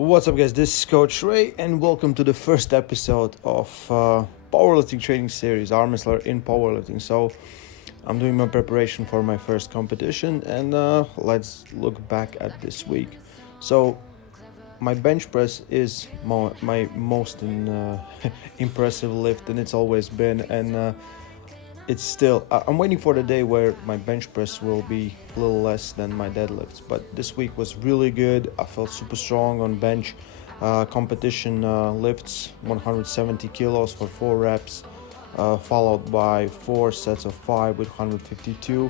What's up, guys? This is Coach Ray, and welcome to the first episode of powerlifting training series, Armwrestler in powerlifting. So, I'm doing my preparation for my first competition, and let's look back at this week. So, my bench press is my most impressive lift, and it's always been, and it's still. I'm waiting for the day where my bench press will be a little less than my deadlifts, but this week was really good. I felt super strong on bench. Competition lifts 170 kilos for 4 reps, followed by 4 sets of 5 with 152.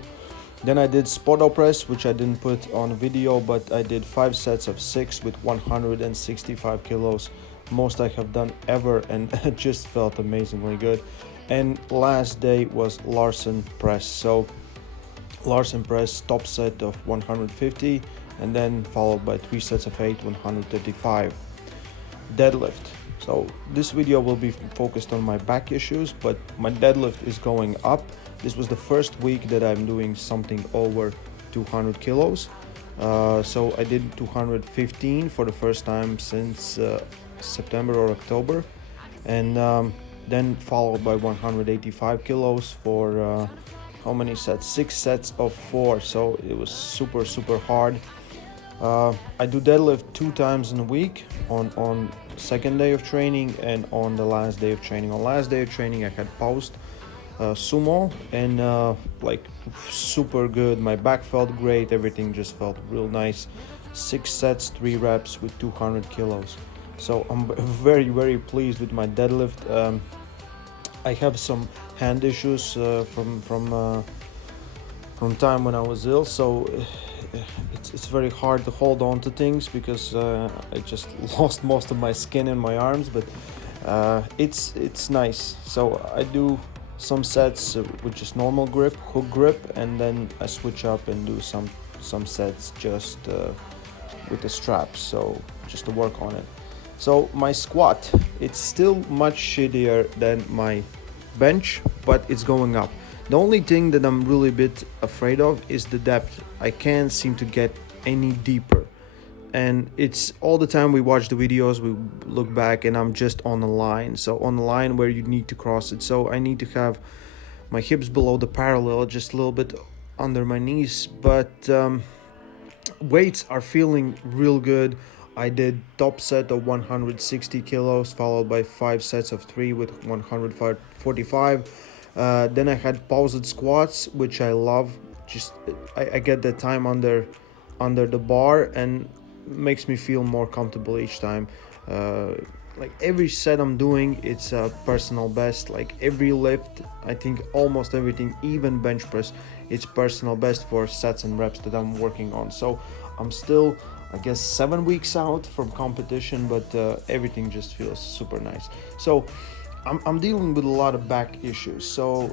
Then I did SPOTO press, which I didn't put on video, but I did 5 sets of 6 with 165 kilos, most I have done ever, and it just felt amazingly good. And last day was LARSEN press. So LARSEN press top set of 150, and then followed by 3 sets of 8, 135. Deadlift. So this video will be focused on my back issues, but my deadlift is going up. This was the first week that I'm doing something over 200 kilos. So I did 215 for the first time since September or October, and then followed by 185 kilos for how many sets? 6 sets of 4. So it was super hard. I do deadlift 2 times in a week, on second day of training and on the last day of training. On last day of training I had paused sumo, and like super good. My back felt great, everything just felt real nice. 6 sets, 3 reps with 200 kilos. So I'm very pleased with my deadlift. I have some hand issues from time when I was ill, so it's very hard to hold on to things because I just lost most of my skin in my arms, but it's nice. So I do some sets with just normal grip, hook grip, and then I switch up and do some sets just with the straps, so just to work on it. So my squat, it's still much shittier than my bench, but it's going up. The only thing that I'm really a bit afraid of is the depth. I can't seem to get any deeper, and it's all the time we watch the videos, we look back, and I'm just on the line. So on the line where you need to cross it. So I need to have my hips below the parallel, just a little bit under my knees, but weights are feeling real good. I did top set of 160 kilos, followed by 5 sets of 3 with 145. Then I had paused squats, which I love. Just I get the time under the bar, and makes me feel more comfortable each time. Like every set I'm doing, it's a personal best. Like every lift, I think almost everything, even bench press, it's personal best for sets and reps that I'm working on. So I'm still, I guess, 7 weeks out from competition, but everything just feels super nice. So I'm dealing with a lot of back issues, so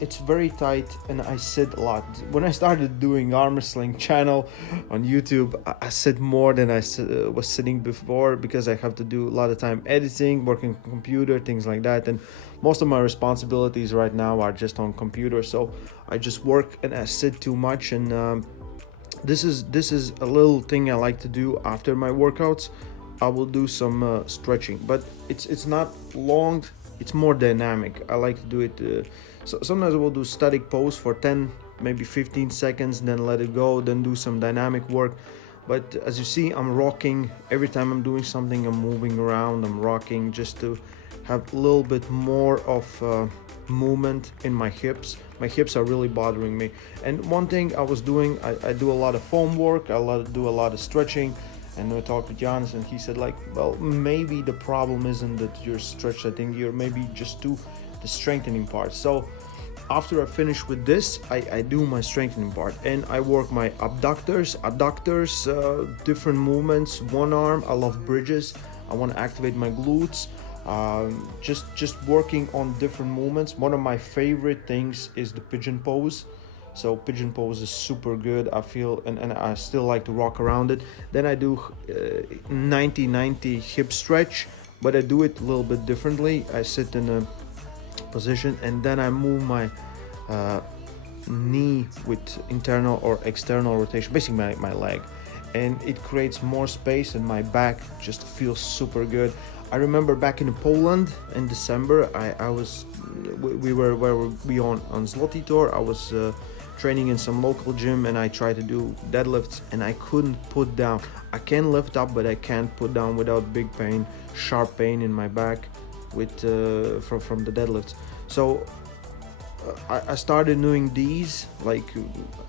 it's very tight, and I sit a lot. When I started doing Armwrestling channel on YouTube, I sit more than I was sitting before, because I have to do a lot of time editing, working on computer, things like that, and most of my responsibilities right now are just on computer. So I just work and I sit too much, and this is a little thing I like to do after my workouts. I will do some stretching, but it's not long, it's more dynamic. I like to do it, so sometimes I will do static pose for 10, maybe 15 seconds, then let it go, then do some dynamic work. But as you see, I'm rocking. Every time I'm doing something, I'm moving around, I'm rocking, just to have a little bit more of movement in my hips. My hips are really bothering me. And one thing I was doing, I do a lot of foam work, I do a lot of stretching. And I talked with Giannis, and he said, like, well, maybe the problem isn't that you're stretched, I think you're maybe just do the strengthening part. So after I finish with this, I do my strengthening part, and I work my adductors, different movements, one arm. I love bridges. I want to activate my glutes. Just working on different movements. One of my favorite things is the pigeon pose. So pigeon pose is super good, I feel, and I still like to rock around it. Then I do 90-90 hip stretch, but I do it a little bit differently. I sit in a position, and then I move my knee with internal or external rotation, basically my leg. and it creates more space, and my back just feels super good. I remember back in Poland in December, we were on Zloty tour. I was training in some local gym, and I tried to do deadlifts, and I couldn't put down. I can lift up, but I can't put down without big pain, sharp pain in my back from the deadlifts. So I started doing these like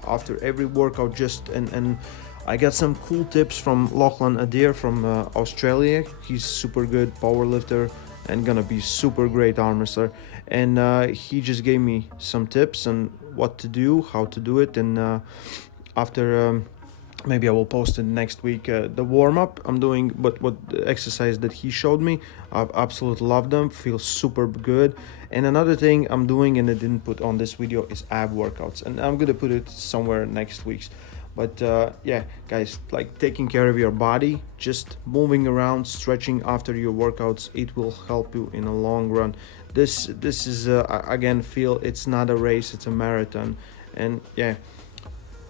after every workout, and I got some cool tips from Lachlan Adair from Australia. He's super good powerlifter and gonna be super great arm wrestler, and he just gave me some tips on what to do, how to do it, and after maybe I will post it next week, the warm-up I'm doing, but what the exercise that he showed me, I've absolutely loved them, feel super good. And another thing I'm doing, and I didn't put on this video, is ab workouts, and I'm gonna put it somewhere next week's. But yeah, guys, like taking care of your body, just moving around, stretching after your workouts, it will help you in a long run. This is again, feel it's not a race, it's a marathon. And yeah,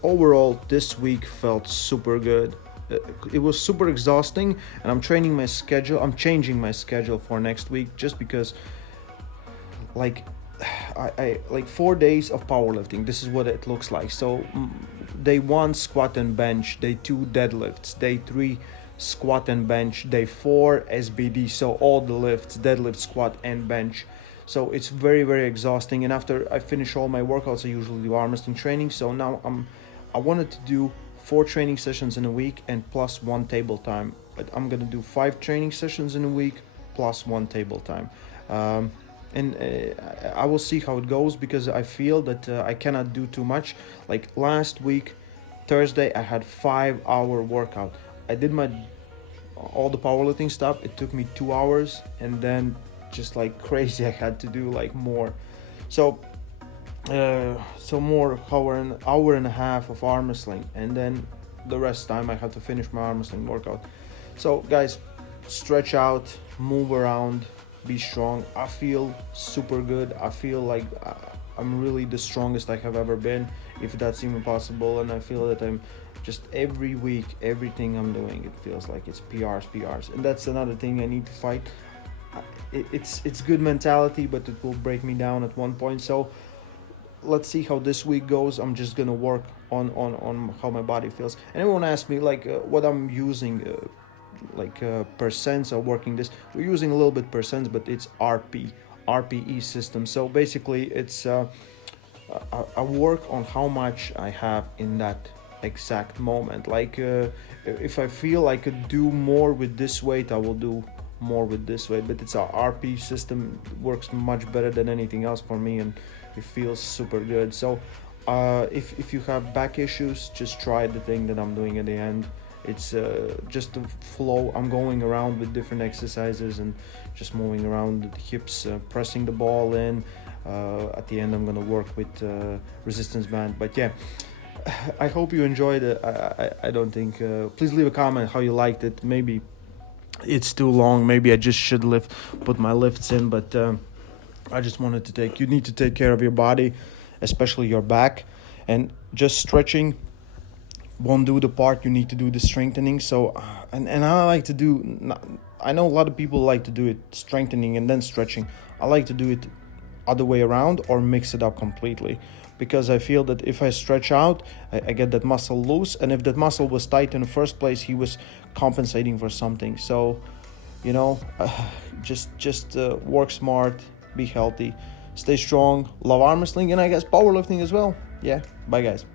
overall this week felt super good. It was super exhausting, and I'm changing my schedule for next week, just because like I like 4 days of powerlifting. This is what it looks like. So day 1 squat and bench, day 2 deadlifts, day 3 squat and bench, day 4 SBD, so all the lifts, deadlift, squat and bench. So it's very, very exhausting, and after I finish all my workouts, I usually do arm wrestling training. So now I wanted to do 4 training sessions in a week and plus 1 table time, but I'm gonna do 5 training sessions in a week plus 1 table time. And I will see how it goes, because I feel that I cannot do too much. Like last week, Thursday, I had 5-hour workout. I did all the powerlifting stuff. It took me 2 hours, and then just like crazy, I had to do like more. So more hour and a half of arm wrestling, and then the rest time I have to finish my arm wrestling workout. So guys, stretch out, move around, be strong. I feel super good. I feel like I'm really the strongest I have ever been, if that's even possible. And I feel that I'm just every week, everything I'm doing, it feels like it's PRs. And that's another thing I need to fight. It's good mentality, but it will break me down at one point. So let's see how this week goes. I'm just gonna work on how my body feels. And everyone asked me like what I'm using, percents are working this. We're using a little bit percents, but it's RPE system. So basically it's I work on how much I have in that exact moment. Like if I feel I could do more with this weight, I will do more with this weight. But it's a RP system, works much better than anything else for me, and it feels super good. So if you have back issues, just try the thing that I'm doing at the end. It's just a flow. I'm going around with different exercises and just moving around the hips, pressing the ball in. At the end, I'm gonna work with resistance band. But yeah, I hope you enjoyed it. I don't think. Please leave a comment how you liked it. Maybe it's too long. Maybe I just should put my lifts in. But I just wanted to you need to take care of your body, especially your back, and just stretching won't do the part. You need to do the strengthening. So and I like to do, I know a lot of people like to do it strengthening and then stretching. I like to do it other way around, or mix it up completely, because I feel that if I stretch out, I get that muscle loose, and if that muscle was tight in the first place, he was compensating for something. So you know, just work smart, be healthy, stay strong, love arm wrestling, and I guess powerlifting as well. Yeah, bye guys.